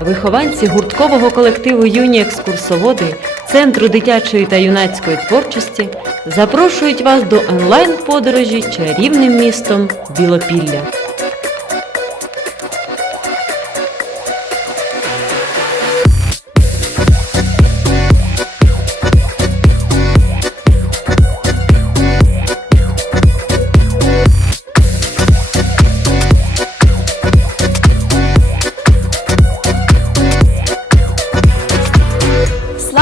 вихованці гурткового колективу Юні екскурсоводи Центру дитячої та юнацької творчості запрошують вас до онлайн-подорожі чарівним містом Білопілля.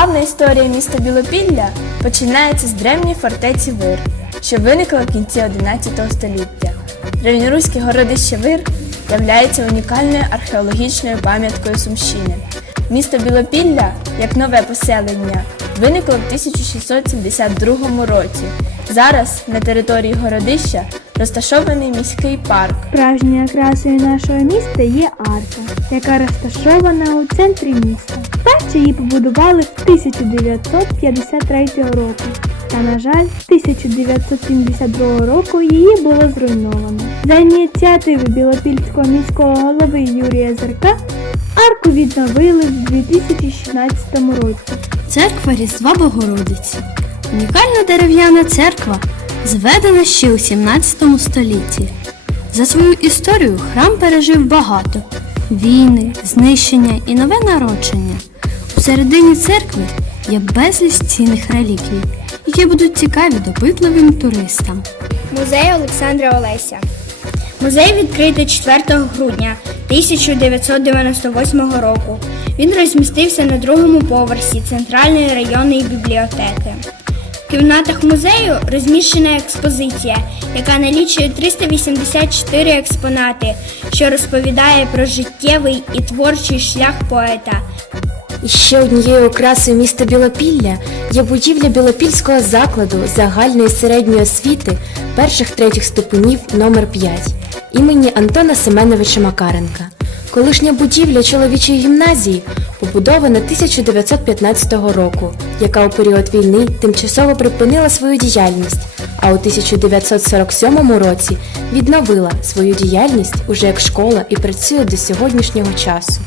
Славна історія міста Білопілля починається з древньої фортеці Вир, що виникла в кінці 11 століття. Древньоруське городище Вир являється унікальною археологічною пам'яткою Сумщини. Місто Білопілля, як нове поселення, виникло в 1672 році. Зараз на території городища розташований міський парк, Справжньою окрасою нашого міста є арка, яка розташована у центрі міста. Вперше її побудували в 1953 року. Та, на жаль, 1972 року її було зруйновано. За ініціативи Білопільського міського голови Юрія Зерка арку відновили в 2016 році. Церква Різдва Богородиці. Унікальна дерев'яна церква, зведена ще у 17 столітті. За свою історію храм пережив багато війни, знищення і нове народження. У середині церкви є безліч цінних реліквій, які будуть цікаві допитливим туристам. Музей Олександра Олеся. Музей відкритий 4 грудня 1998 року. Він розмістився на другому поверсі Центральної районної бібліотеки. В кімнатах музею розміщена експозиція, яка налічує 384 експонати, що розповідає про життєвий і творчий шлях поета. І ще однією окрасою міста Білопілля є будівля Білопільського закладу загальної середньої освіти перших третіх ступенів номер 5 імені Антона Семеновича Макаренка. Колишня будівля чоловічої гімназії побудована 1915 року, яка у період війни тимчасово припинила свою діяльність, а у 1947 році відновила свою діяльність уже як школа і працює до сьогоднішнього часу.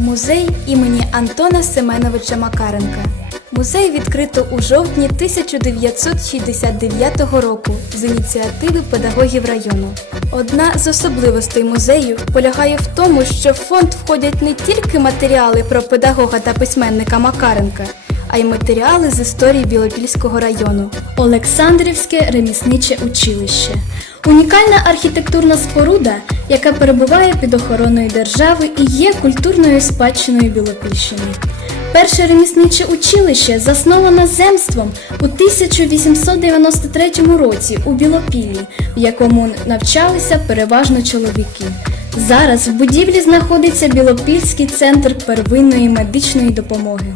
Музей імені Антона Семеновича Макаренка. Музей відкрито у жовтні 1969 року з ініціативи педагогів району. Одна з особливостей музею полягає в тому, що в фонд входять не тільки матеріали про педагога та письменника Макаренка, а й матеріали з історії Білопільського району. Олександрівське ремісниче училище. Унікальна архітектурна споруда, яка перебуває під охороною держави і є культурною спадщиною Білопільщини. Перше ремісниче училище засновано земством у 1893 році у Білопіллі, в якому навчалися переважно чоловіки. Зараз в будівлі знаходиться Білопільський центр первинної медичної допомоги.